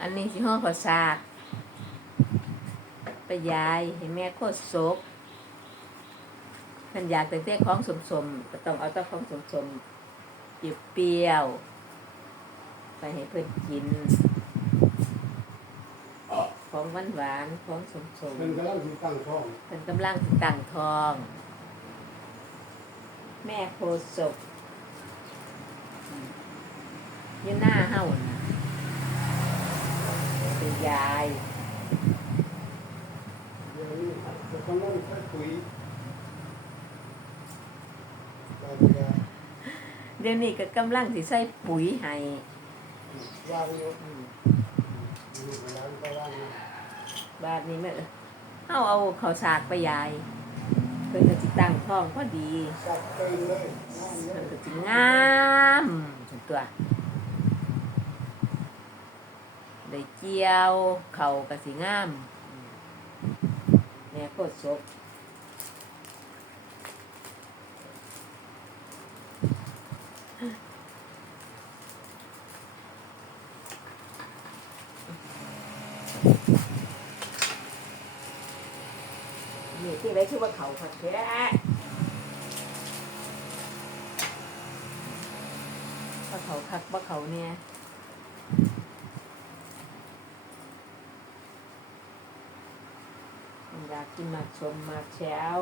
อันนี้สิห้อขอสากไปยายให้แม่โคตรโศกท่านอยากแต่เตี้ยของสมสมๆก็ต้องเอาแต้ของสมสมๆเปรี้ยวๆไปให้เพื่อนกิน ของหวานหวานๆของสมสมเป็นกำลังสิตั้งท้องๆเป็นกำลังสิตั้งทอง แม่โคศกอืมอยืนหน้าเฮาน่ะเป็น ยายเดี๋ยวนี้จะกำลังใช้ปุ๋ยบางทีเดี๋ยวนี้ก็กำลังสิใส่ปุ๋ยให้วางอยู่อืมอยู่ในร้านก็วางอยู่บาดนี้แม่เฮาเอาข้าวสากไปยายเพิ่นก็สิตั้งท้องพอดีสับเต็มเลยงามเลเพิ่นยก็สิงามจังตัว ได้เจียว เข่าวก็สิงามแม่โคตรศกนี่ที่ไรชื่อว่าเขาผัดแค่ว่าเขาคักว่าเขาเนี่ยอยากกินหมากชมหมากแฉว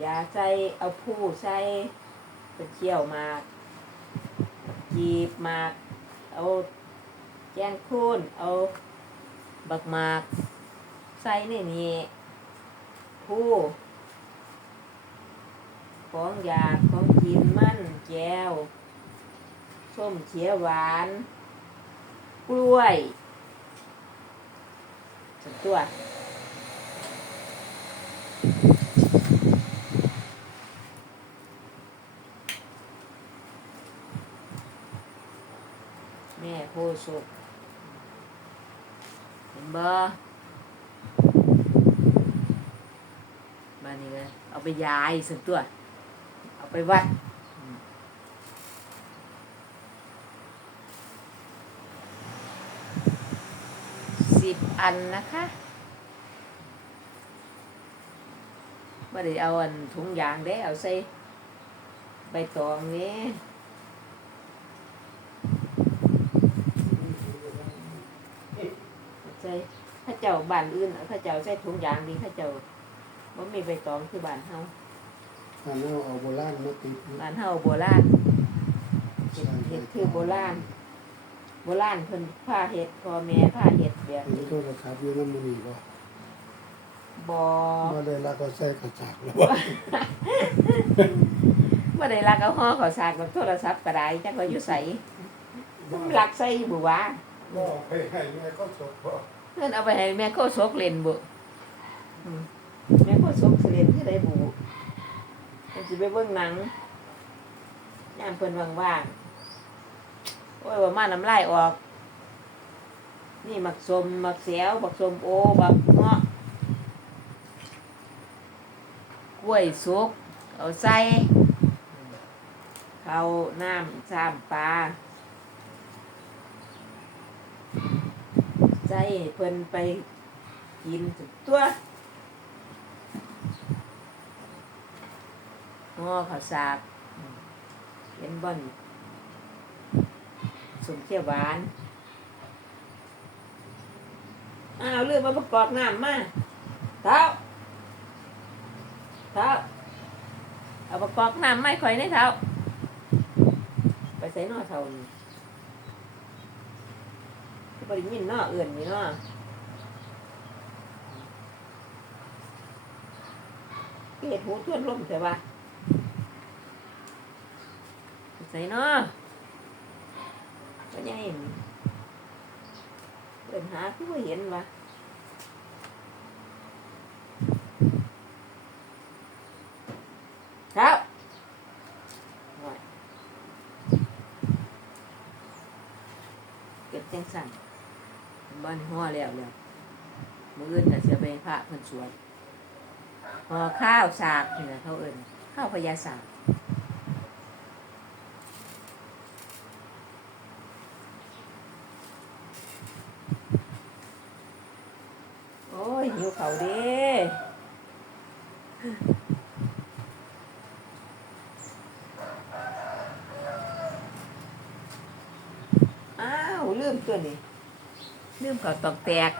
อยาใส่เอาผู้ใส่เป็นเชี่ยวหมากจีบหมาก เอาแกงคูนเอาบักหมากใส่ในนี่ผู้ของอยากของกินมันแก้วส้มเขียวหวาน กล้วยสักตัว แม่โพธิ์สุกเห็นบ่มานี่เลยเอาไปย้ายสักตัว เอาไปวัดสิบอันนะคะ ไม่ได้เอาอันถุงยางได้เอาใส่ใบตองนี้ใส่ถ้าเจ้าบ้านอื่นถ้าเจ้าใส่ถุงยางดีถ้าเจ้าบ่มีใบตองคือบ้านเฮาอันนั้นเอาโบราณมาติดบ้านเฮาโบราณเฮ็ดเฮ็ดคือโบราณโบราณเพิ่นผ้าเฮ็ดพ่อแม่ผ้าเฮ็ดแบบอันนี้นี้โทรศัพท์อยู่น้ำมันนี่บ่ บ่มาได้รักก็ใส่กระจากแล้วบ่บ่ได้รักเอาห่อข้าวสารกับโทรศัพท์ก็ได้จักว่าอยู่ไสมันรักใส่บ่ว่าบ่ไปให้แม่ก็สดบ่เพิ่นเอาไปให้แม่โคศกเล่นบ่อืมแม่โคศกสิเล่นคือได้บ่เพิ่นสิไปเบิ่งหนังยามเพิ่นว่างๆโอ้ยว่ามาน้ำลายออก นี่มักสมมักเสียวบักสมโอบักเงาะ กล้วยสุกเอาใส่ข้าน้ำซ้ำปลาใส่ให้เพิ่นไปกินทุกตัวงอข้าวสากเห็นบ่นสมเขียวหวานอ้าวเลือกมาประกอบน้ำมาเท้า เท้าเอาประกอบน้ำไม่ค่อยในเท้าไปใส่นอเท่านี่บริยินนอเอื่นนี่นอเห็ดหูท่วนลมใช่ปะใส่นอก็ยังเห็นเดินหาคือบ่เห็นวะ จังสั่นบ้านห่อแล้วแล้วมืออื่นก็จะไปพระเพิ่นสวดพอข้าวสากนี่นเขาเอิ่นข้าวพยาสากโอ้ยหิวเขาเด้ มตัวนี้ลืมเขาวตอกแตก